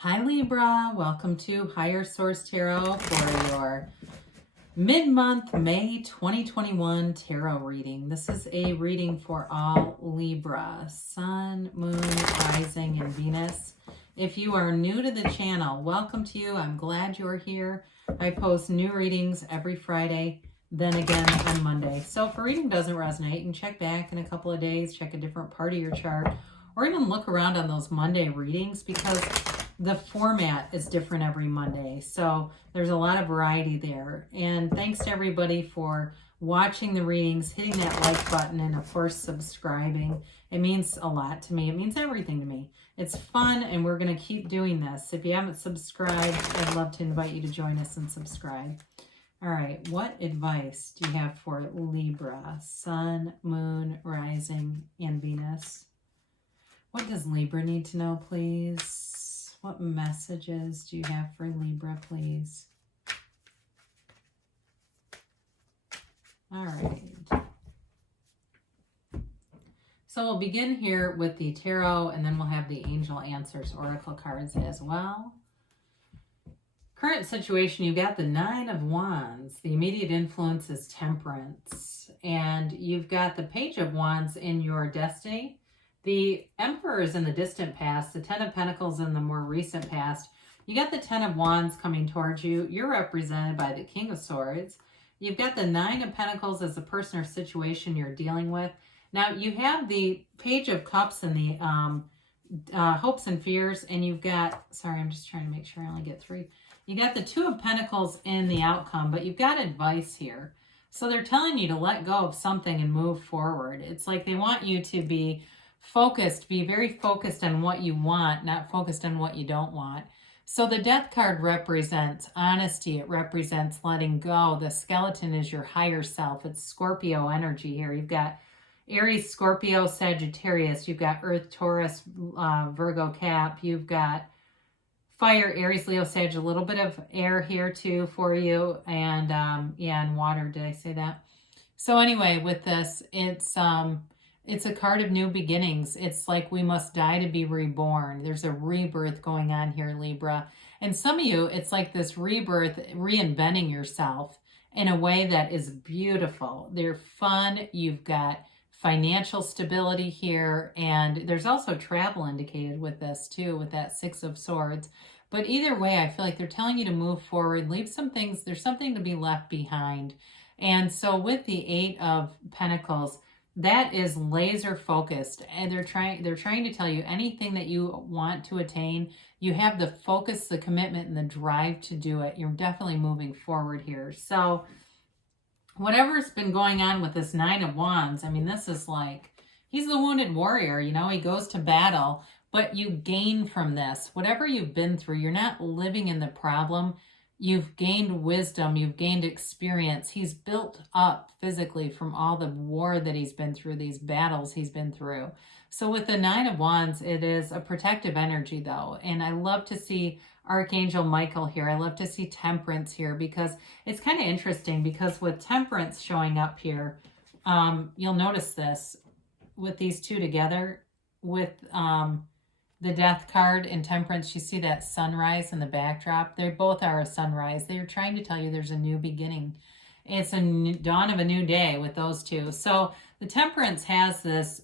Hi Libra, welcome to Higher Source Tarot for your mid-month May 2021 tarot reading. This is a reading for all Libra, Sun, Moon, Rising, and Venus. If you are new to the channel, welcome to you. I'm glad you're here. I post new readings every Friday, then again on Monday. So if a reading doesn't resonate, you can check back in a couple of days, check a different part of your chart, or even look around on those Monday readings because the format is different every Monday. So there's a lot of variety there. And thanks to everybody for watching the readings, hitting that like button, and of course subscribing. It means a lot to me. It means everything to me. It's fun, and we're going to keep doing this. If you haven't subscribed, I'd love to invite you to join us and subscribe. All right, what advice do you have for Libra, Sun, Moon, Rising, and Venus? What does Libra need to know, please? What messages do you have for Libra, please? All right. So we'll begin here with the tarot, and then we'll have the Angel Answers Oracle cards as well. Current situation, you've got the Nine of Wands. The immediate influence is Temperance. And you've got the Page of Wands in your destiny. The Emperor is in the distant past, the Ten of Pentacles in the more recent past. You got the Ten of Wands coming towards you. You're represented by the King of Swords. You've got the Nine of Pentacles as a person or situation you're dealing with. Now, you have the Page of Cups and the Hopes and Fears, and you've got, sorry, I'm just trying to make sure I only get three. You got the Two of Pentacles in the outcome, but you've got advice here. So they're telling you to let go of something and move forward. It's like they want you to be focused, be very focused on what you want, not focused on what you don't want. So the Death card represents honesty. It represents letting go. The skeleton is your higher self. It's Scorpio energy here. You've got Aries, Scorpio, Sagittarius. You've got Earth, Taurus, Virgo, Cap. You've got Fire, Aries, Leo, Sag. A little bit of air here too for you. And and water. Did I say that? So anyway, with this, it's a card of new beginnings. It's like we must die to be reborn. There's a rebirth going on here, Libra. And some of you, it's like this rebirth, reinventing yourself in a way that is beautiful. They're fun. You've got financial stability here. And there's also travel indicated with this too, with that Six of Swords. But either way, I feel like they're telling you to move forward, leave some things. There's something to be left behind. And so with the Eight of Pentacles, that is laser focused, and they're trying to tell you anything that you want to attain, you have the focus, the commitment, and the drive to do it. You're definitely moving forward here. So whatever's been going on with this Nine of Wands, I mean, this is like, he's the wounded warrior, you know, he goes to battle, but you gain from this. Whatever you've been through, you're not living in the problem. You've gained wisdom, you've gained experience. He's built up physically from all the war that he's been through, these battles he's been through. So with the Nine of Wands, it is a protective energy though. And I love to see Archangel Michael here. I love to see Temperance here because it's kind of interesting because with Temperance showing up here, you'll notice this with these two together with the Death card and Temperance, you see that sunrise in the backdrop. They both are a sunrise. They're trying to tell you there's a new beginning. It's a dawn of a new day with those two. So the Temperance has this,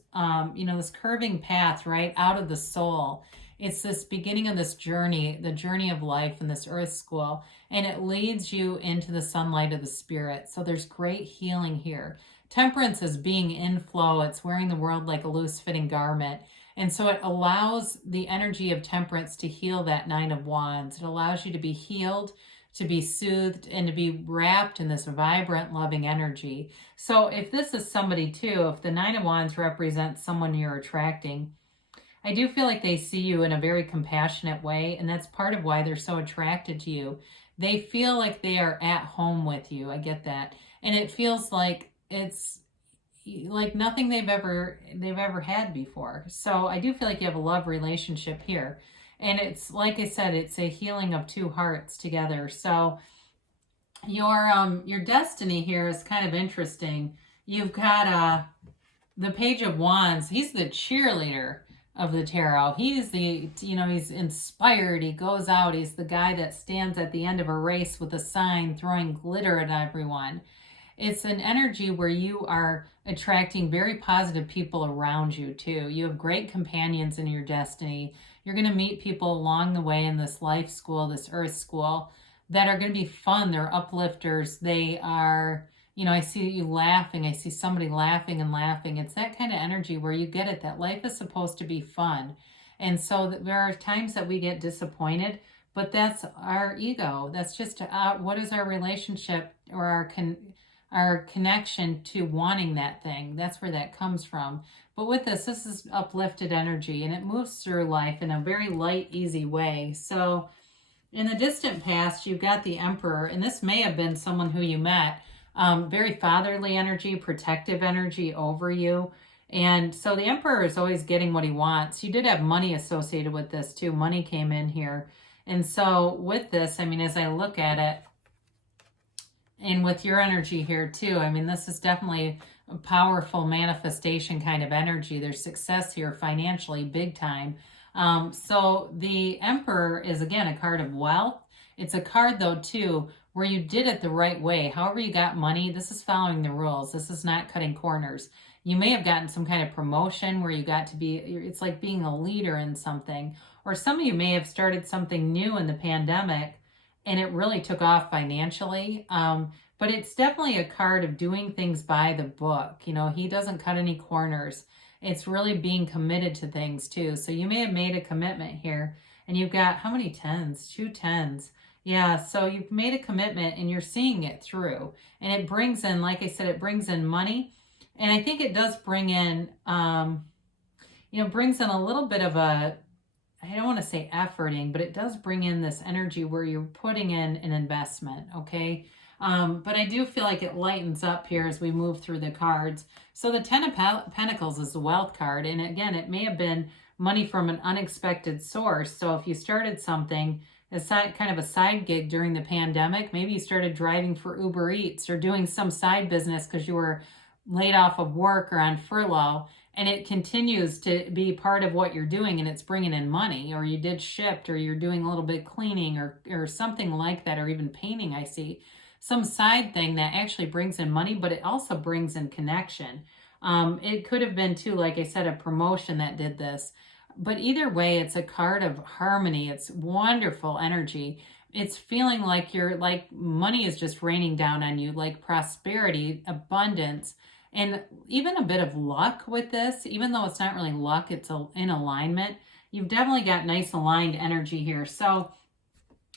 this curving path right out of the soul. It's this beginning of this journey, the journey of life in this earth school, and it leads you into the sunlight of the spirit. So there's great healing here. Temperance is being in flow. It's wearing the world like a loose fitting garment. And so it allows the energy of Temperance to heal that Nine of Wands. It allows you to be healed, to be soothed, and to be wrapped in this vibrant, loving energy. So if this is somebody too, if the Nine of Wands represents someone you're attracting, I do feel like they see you in a very compassionate way, and that's part of why they're so attracted to you. They feel like they are at home with you. I get that. And it feels like it's like nothing they've ever had before. So I do feel like you have a love relationship here. And it's, like I said, it's a healing of two hearts together. So your destiny here is kind of interesting. You've got the Page of Wands. He's the cheerleader of the tarot. He's the, he's inspired. He goes out. He's the guy that stands at the end of a race with a sign throwing glitter at everyone. It's an energy where you are attracting very positive people around you too. You have great companions in your destiny. You're going to meet people along the way in this life school, this earth school, that are going to be fun. They're uplifters. They are, I see you laughing. I see somebody laughing and laughing. It's that kind of energy where you get it, that life is supposed to be fun. And so there are times that we get disappointed, but that's our ego. That's just what is our relationship or our connection to wanting that thing. That's where that comes from. But with this is uplifted energy, and it moves through life in a very light, easy way. So in the distant past, you've got the Emperor, and this may have been someone who you met. Very fatherly energy, protective energy over you. And so the Emperor is always getting what he wants. You did have money associated with this too. Money came in here. And so with this, as I look at it, and with your energy here too, this is definitely a powerful manifestation kind of energy. There's success here financially, big time. So the Emperor is, again, a card of wealth. It's a card, though, too, where you did it the right way. However you got money, this is following the rules. This is not cutting corners. You may have gotten some kind of promotion where you got to be, it's like being a leader in something. Or some of you may have started something new in the pandemic, and it really took off financially. But it's definitely a card of doing things by the book. He doesn't cut any corners. It's really being committed to things too. So you may have made a commitment here, and you've got how many tens? 2 tens. Yeah, so you've made a commitment and you're seeing it through. And it brings in, like I said, it brings in money. And I think it does bring in, brings in a little bit of a, I don't want to say efforting, but it does bring in this energy where you're putting in an investment, okay? But I do feel like it lightens up here as we move through the cards. So the Ten of Pentacles is the wealth card. And again, it may have been money from an unexpected source. So if you started something, kind of a side gig during the pandemic, maybe you started driving for Uber Eats or doing some side business because you were laid off of work or on furlough, and it continues to be part of what you're doing, and it's bringing in money, or you did Shipt, or you're doing a little bit of cleaning or something like that, or even painting. I see some side thing that actually brings in money, but it also brings in connection. It could have been too, like I said, a promotion that did this. But either way, it's a card of harmony. It's wonderful energy. It's feeling like money is just raining down on you, like prosperity, abundance, and even a bit of luck with this. Even though it's not really luck, it's in alignment. You've definitely got nice aligned energy here. So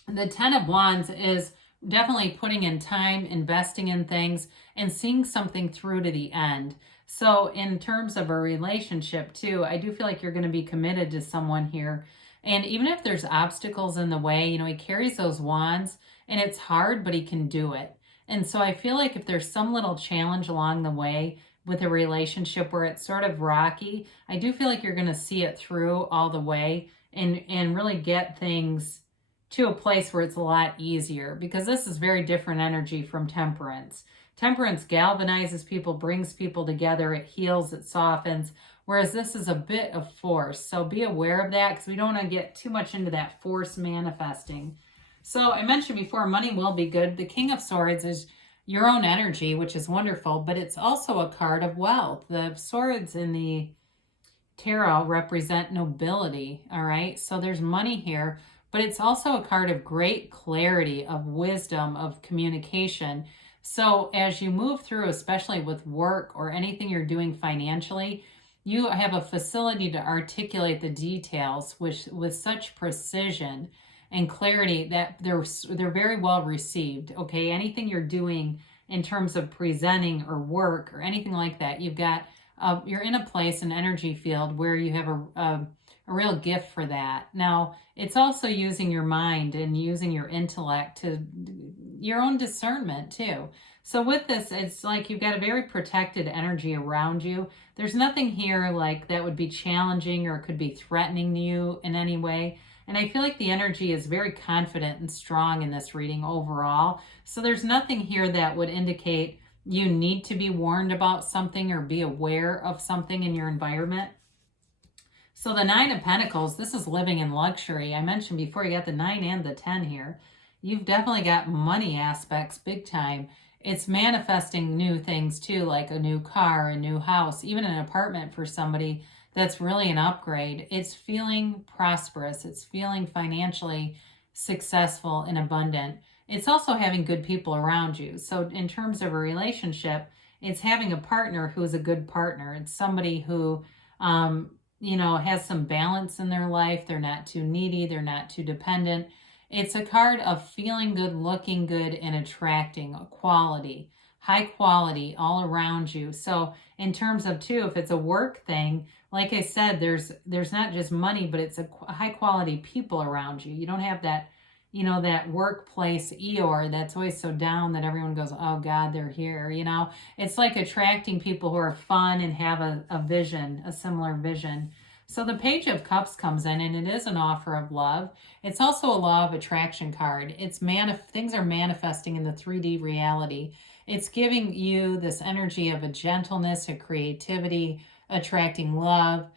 the Ten of Wands is definitely putting in time, investing in things, and seeing something through to the end. So in terms of a relationship too, I do feel like you're going to be committed to someone here. And even if there's obstacles in the way, he carries those wands, and it's hard, but he can do it. And so I feel like if there's some little challenge along the way with a relationship where it's sort of rocky, I do feel like you're going to see it through all the way and really get things to a place where it's a lot easier, because this is very different energy from Temperance. Temperance galvanizes people, brings people together, it heals, it softens, whereas this is a bit of force. So be aware of that, because we don't want to get too much into that force manifesting. So I mentioned before, money will be good. The King of Swords is your own energy, which is wonderful, but it's also a card of wealth. The swords in the tarot represent nobility, all right? So there's money here, but it's also a card of great clarity, of wisdom, of communication. So as you move through, especially with work or anything you're doing financially, you have a facility to articulate the details with such precision and clarity that they're very well received, okay? Anything you're doing in terms of presenting or work or anything like that, you're in a place, an energy field where you have a real gift for that. Now, it's also using your mind and using your intellect to your own discernment too. So with this, it's like you've got a very protected energy around you. There's nothing here like that would be challenging or could be threatening you in any way. And I feel like the energy is very confident and strong in this reading overall. So there's nothing here that would indicate you need to be warned about something or be aware of something in your environment. So the 9 of Pentacles, this is living in luxury. I mentioned before, you got the 9 and the 10 here. You've definitely got money aspects big time. It's manifesting new things too, like a new car, a new house, even an apartment for somebody. That's really an upgrade. It's feeling prosperous. It's feeling financially successful and abundant. It's also having good people around you. So in terms of a relationship, it's having a partner who is a good partner. It's somebody who, has some balance in their life. They're not too needy. They're not too dependent. It's a card of feeling good, looking good, and attracting quality, high quality all around you. So in terms of too, if it's a work thing, like I said, there's not just money, but it's a high quality people around you. You don't have that, that workplace Eeyore that's always so down that everyone goes, oh God, they're here. It's like attracting people who are fun and have a vision, a similar vision. So the Page of Cups comes in, and it is an offer of love. It's also a law of attraction card. Things are manifesting in the 3D reality. It's giving you this energy of a gentleness, a creativity, attracting love.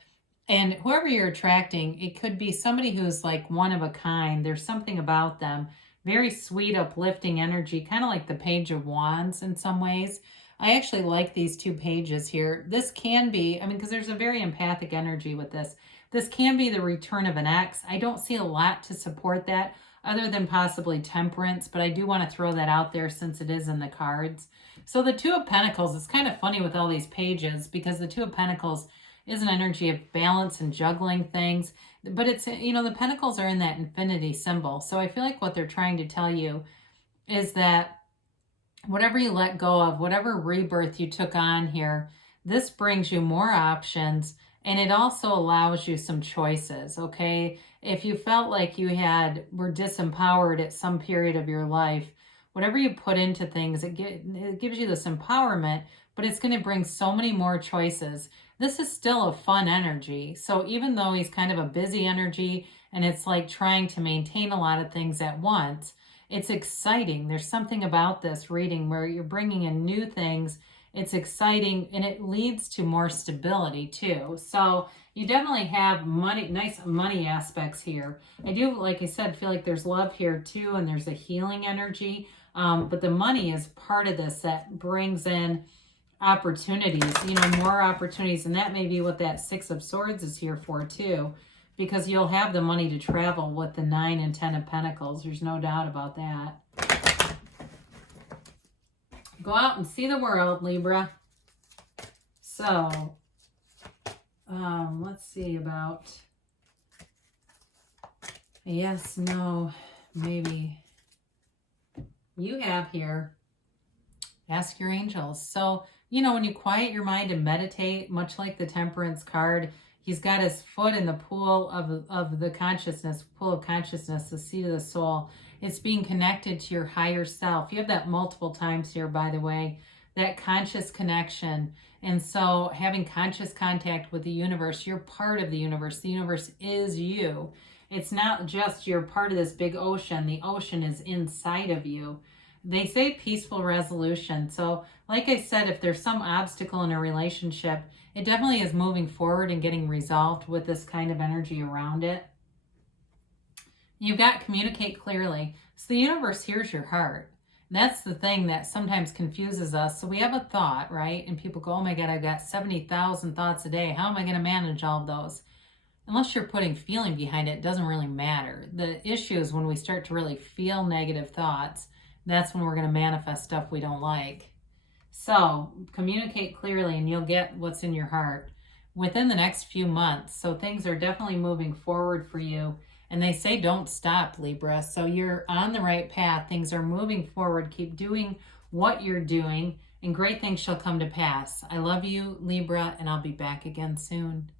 And whoever you're attracting, it could be somebody who's like one of a kind. There's something about them. Very sweet, uplifting energy, kind of like the Page of Wands in some ways. I actually like these 2 pages here. This can be, because there's a very empathic energy with this. This can be the return of an ex. I don't see a lot to support that other than possibly temperance, but I do want to throw that out there since it is in the cards. So the 2 of Pentacles, it's kind of funny with all these pages because the 2 of Pentacles is an energy of balance and juggling things, but it's, the Pentacles are in that infinity symbol. So I feel like what they're trying to tell you is that whatever you let go of, whatever rebirth you took on here, this brings you more options, and it also allows you some choices, okay? If you felt like you were disempowered at some period of your life, whatever you put into things, it gives you this empowerment, but it's going to bring so many more choices. This is still a fun energy. So even though he's kind of a busy energy, and it's like trying to maintain a lot of things at once, it's exciting. There's something about this reading where you're bringing in new things. It's exciting, and it leads to more stability too. So you definitely have nice money aspects here. I do, like I said, feel like there's love here too, and there's a healing energy. But the money is part of this that brings in opportunities, more opportunities. And that may be what that 6 of Swords is here for too, because you'll have the money to travel with the 9 and 10 of Pentacles. There's no doubt about that. Go out and see the world, Libra. So, let's see about yes, no, maybe. You have here, ask your angels. So, when you quiet your mind and meditate, much like the Temperance card, he's got his foot in the pool of the consciousness, pool of consciousness, the seat of the soul. It's being connected to your higher self. You have that multiple times here, by the way, that conscious connection. And so having conscious contact with the universe, you're part of the universe. The universe is you. It's not just you're part of this big ocean. The ocean is inside of you. They say peaceful resolution. So like I said, if there's some obstacle in a relationship, it definitely is moving forward and getting resolved with this kind of energy around it. You've got communicate clearly. So the universe hears your heart. That's the thing that sometimes confuses us. So we have a thought, right? And people go, oh my God, I've got 70,000 thoughts a day. How am I going to manage all of those? Unless you're putting feeling behind it, it doesn't really matter. The issue is when we start to really feel negative thoughts, that's when we're going to manifest stuff we don't like. So communicate clearly and you'll get what's in your heart within the next few months. So things are definitely moving forward for you. And they say don't stop, Libra. So you're on the right path. Things are moving forward. Keep doing what you're doing and great things shall come to pass. I love you, Libra, and I'll be back again soon.